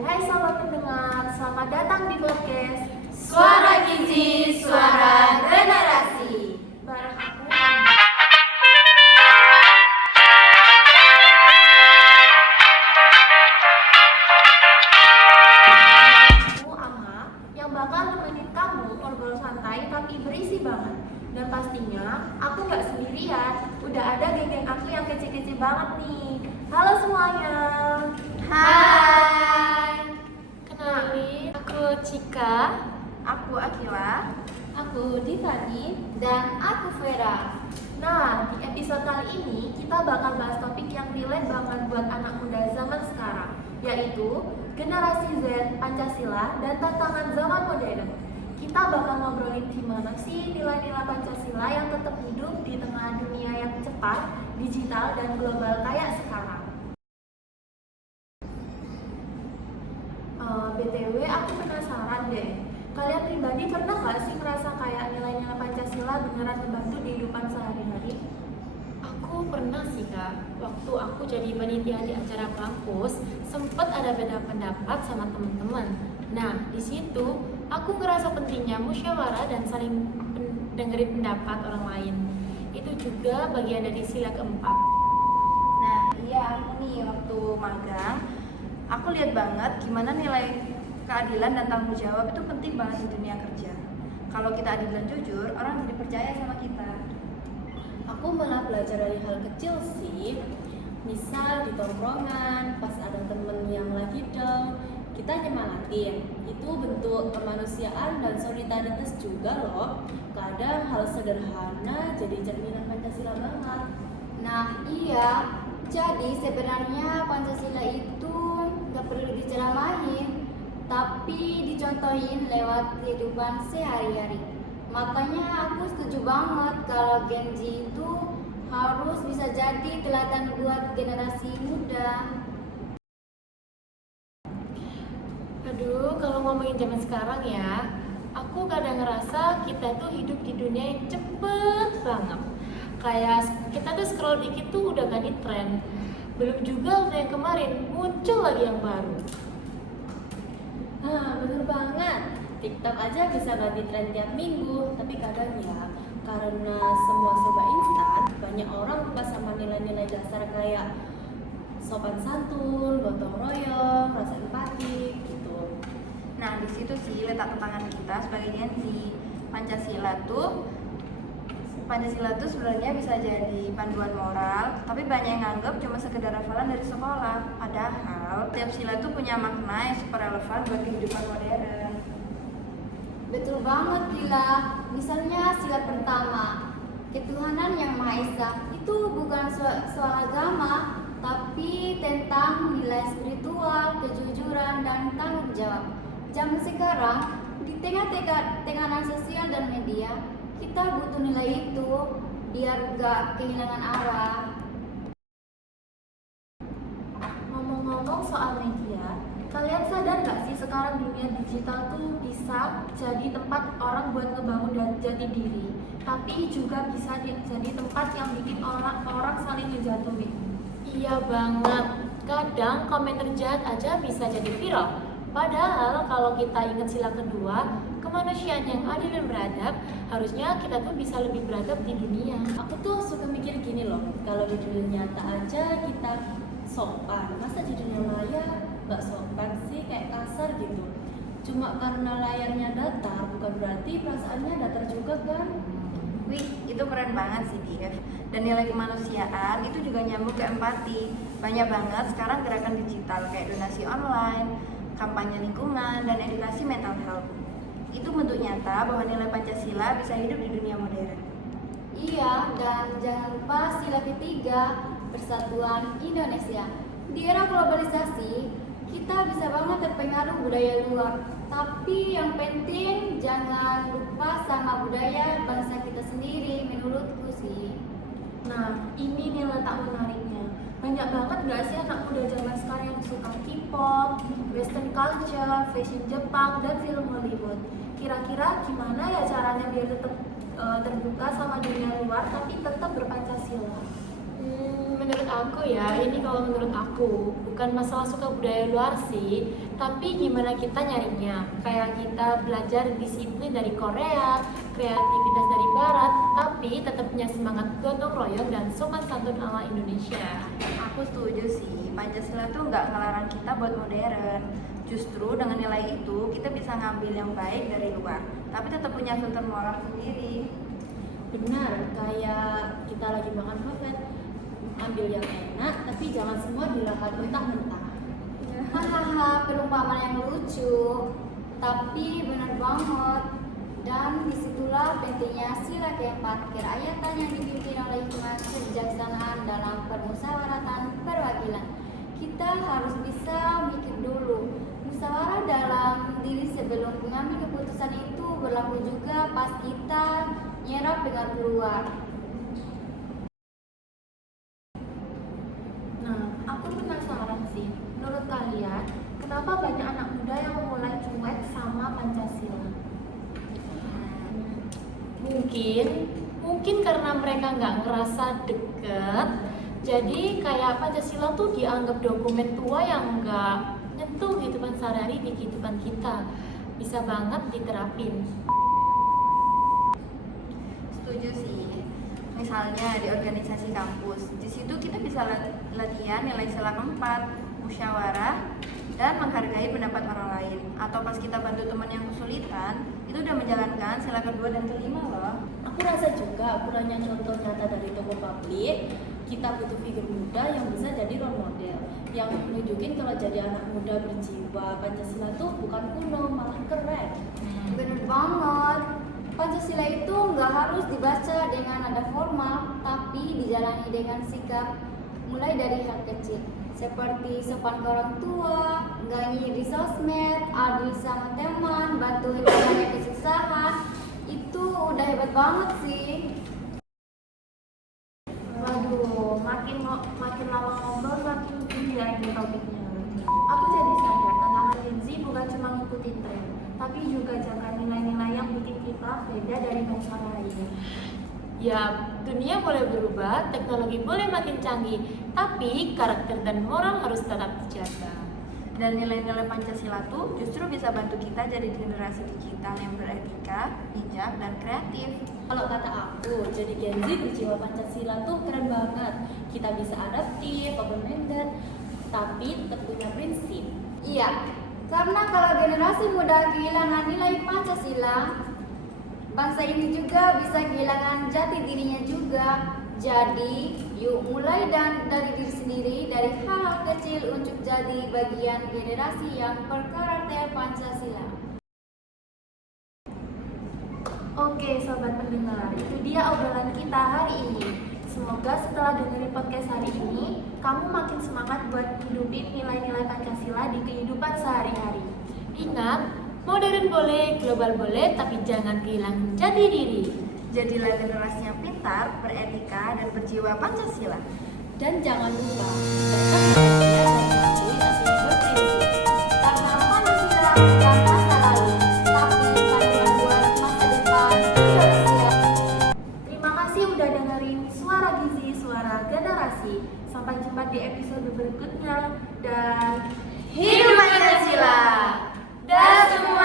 Hai sahabat pendengar, selamat datang di podcast Suara Gizi, Suara Generasi. bareng aku. Aku Ama yang bakal nemenin kamu ngobrol santai tapi berisi banget. Dan pastinya aku nggak sendirian, udah ada geng-geng aku yang kece-kece banget nih. Halo semuanya. Hai. Kenalin, Aku Cika, aku Akila. aku Divani, dan aku Vera. Nah, di episode kali ini kita bakal bahas topik yang relate banget buat anak muda zaman sekarang, yaitu generasi Z, Pancasila, dan tantangan zaman modern. Kita bakal ngobrolin gimana sih nilai-nilai Pancasila yang tetap hidup di tengah dunia yang cepat, digital, dan global kayak sekarang. BTW, aku penasaran deh. Kalian pribadi pernah nggak sih merasa kayak nilai-nilai Pancasila beneran membantu di kehidupan sehari-hari? Aku pernah sih Kak, waktu aku jadi panitia di acara kampus, sempet ada beda pendapat sama teman-teman. Nah, di situ aku ngerasa pentingnya musyawarah dan saling dengerin pendapat orang lain. Itu juga bagian dari sila keempat. Nah, iya aku nih waktu magang, aku lihat banget gimana nilai keadilan dan tanggung jawab itu penting banget di dunia kerja. Kalau kita adil dan jujur, orang jadi percaya sama kita. Aku malah belajar dari hal kecil sih. Misal di tongkrongan, pas ada temen yang lagi down, kita nyemangatin. Itu bentuk kemanusiaan dan solidaritas juga loh. Kadang hal sederhana jadi cerminan Pancasila banget. Nah iya, jadi sebenarnya Pancasila itu nggak perlu diceramahin, tapi dicontohin lewat kehidupan sehari-hari. Makanya aku setuju banget kalau Gen Z itu harus bisa jadi teladan buat generasi muda. Aduh, kalau ngomongin zaman sekarang ya, aku kadang ngerasa kita tuh hidup di dunia yang cepet banget. Kayak kita tuh scroll dikit tuh udah ganti tren. Belum juga udah yang kemarin, muncul lagi yang baru. Nah, bener banget. TikTok aja bisa ganti tren tiap minggu, tapi kadang ya, karena semua serba instan, banyak orang lupa sama nilai-nilai dasar kayak sopan santun, gotong royong, rasa empati, gitu. Nah, di situ sih letak tantangan kita sebagai Gen Z. Pancasila tuh sebenarnya bisa jadi panduan moral, tapi banyak yang nganggap cuma sekedar hafalan dari sekolah. Padahal tiap sila tuh punya makna yang super relevan buat kehidupan modern. Betul banget Gila. Misalnya sila pertama, ketuhanan yang Maha Esa itu bukan soal agama, tapi tentang nilai spiritual, kejujuran, dan tanggung jawab. Zaman sekarang, di tengah tekanan sosial dan media, kita butuh nilai itu biar gak kehilangan arah. Ngomong-ngomong soal media, kalian sadar nggak sih sekarang dunia digital tuh bisa jadi tempat orang buat ngebangun dan jati diri, tapi juga bisa jadi tempat yang bikin orang saling ngejatuhin. Iya banget. Kadang komentar jahat aja bisa jadi viral. Padahal kalau kita ingat sila kedua, kemanusiaan yang adil dan beradab, harusnya kita tuh bisa lebih beradab di dunia. Aku tuh suka mikir gini loh, kalau di dunia nyata aja kita sopan, masa di dunia maya nggak sopan sih, kayak kasar gitu. Cuma karena layarnya datar, bukan berarti perasaannya datar juga kan? Wih, itu keren banget sih, Dev. Dan nilai kemanusiaan itu juga nyambung ke empati. Banyak banget sekarang gerakan digital kayak donasi online, kampanye lingkungan, dan edukasi mental health. Itu bentuk nyata bahwa nilai Pancasila bisa hidup di dunia modern. Iya, dan jangan lupa sila ketiga, persatuan Indonesia. Di era globalisasi, kita bisa banget terpengaruh budaya luar. Tapi yang penting jangan lupa sama budaya bangsa kita sendiri, menurutku sih. Nah, ini nih letak menariknya. Banyak banget gak sih anak muda zaman sekarang yang suka K-pop, western culture, fashion Jepang, dan film Hollywood. Kira-kira gimana ya caranya biar tetap terbuka sama dunia luar tapi tetap berpancasila? Menurut aku ya, ini kalau menurut aku bukan masalah suka budaya luar sih, tapi gimana kita nyarinya. Kayak kita belajar disiplin dari Korea, kreativitas dari Barat, tapi tetap punya semangat gotong royong dan sopan santun ala Indonesia. Aku setuju sih, Pancasila tuh nggak ngelarang kita buat modern. Justru dengan nilai itu kita bisa ngambil yang baik dari luar, tapi tetap punya filter moral sendiri. Benar, kayak kita lagi makan buffet, ambil yang enak, tapi jangan semua dimakan mentah-mentah. Hahaha, perumpamaan yang lucu, tapi benar banget. Dan disitulah pentingnya sila keempat kerakyatan yang dipimpin oleh hikmat kebijaksanaan dalam permusyawaratan perwakilan. Kita harus bisa mikir dulu. Musyawarah dalam diri sebelum mengambil keputusan itu berlaku juga pas kita nyerap dengan keluar. Nah, aku penasaran sih, menurut kalian, kenapa banyak anak muda yang mulai cuek sama Pancasila? Mungkin karena mereka nggak ngerasa deket, jadi kayak Pancasila tuh dianggap dokumen tua yang nggak nyentuh kehidupan sehari-hari di kehidupan kita, bisa banget diterapin. Setuju sih. Misalnya di organisasi kampus, di situ kita bisa latihan nilai sila keempat, musyawarah, dan menghargai pendapat orang lain. Atau pas kita bantu teman yang kesulitan, itu udah menjalankan sila kedua dan kelima loh. Aku rasa juga kurangnya contoh nyata dari tokoh publik, kita butuh figur muda yang bisa jadi role model, yang nunjukin kalau jadi anak muda berjiwa Pancasila tuh bukan kuno, malah keren. Bener banget. Pancasila itu nggak harus dibaca dengan nada formal, tapi dijalani dengan sikap mulai dari hal kecil, seperti sopan ke orang tua, nggak nyinyir di sosmed, adil sama teman, bantuin orang yang kesusahan. Itu udah hebat banget sih. Waduh, makin lama ngobrol makin tinggi ya ini topiknya. Aku jadi sadar tantangan Gen Z bukan cuma ngikutin tren, tapi juga jaga nilai-nilai yang bikin kita beda dari bangsa lain. Ya, dunia boleh berubah, teknologi boleh makin canggih, tapi karakter dan moral harus tetap dijaga. Dan nilai-nilai Pancasila tuh justru bisa bantu kita jadi generasi digital yang beretika, bijak, dan kreatif. Kalau kata aku, jadi Gen Z berjiwa Pancasila tuh keren banget. Kita bisa adaptif, open minded, tapi tetap punya prinsip. Iya, karena kalau generasi muda kehilangan nilai Pancasila, bangsa ini juga bisa kehilangan jati dirinya juga. Jadi, yuk mulai dari diri sendiri, dari hal-hal kecil untuk jadi bagian generasi yang berkarakter Pancasila. Oke sobat pendengar, itu dia obrolan kita hari ini. Semoga setelah dengerin podcast hari ini, kamu makin semangat buat hidupin nilai-nilai Pancasila di kehidupan sehari-hari. Ingat, modern boleh, global boleh, tapi jangan kehilangan jati diri. Jadilah generasi yang pintar, beretika, dan berjiwa Pancasila. Dan jangan lupa, tetap bahagia dan patuhi asuhan berprinsip. Karena Pancasila bukan masa lalu, tapi panduan buat masa depan Indonesia. Terima kasih udah dengerin Suara Gizi, Suara Generasi. Sampai jumpa di episode berikutnya dan Hidup Pancasila! dah semua.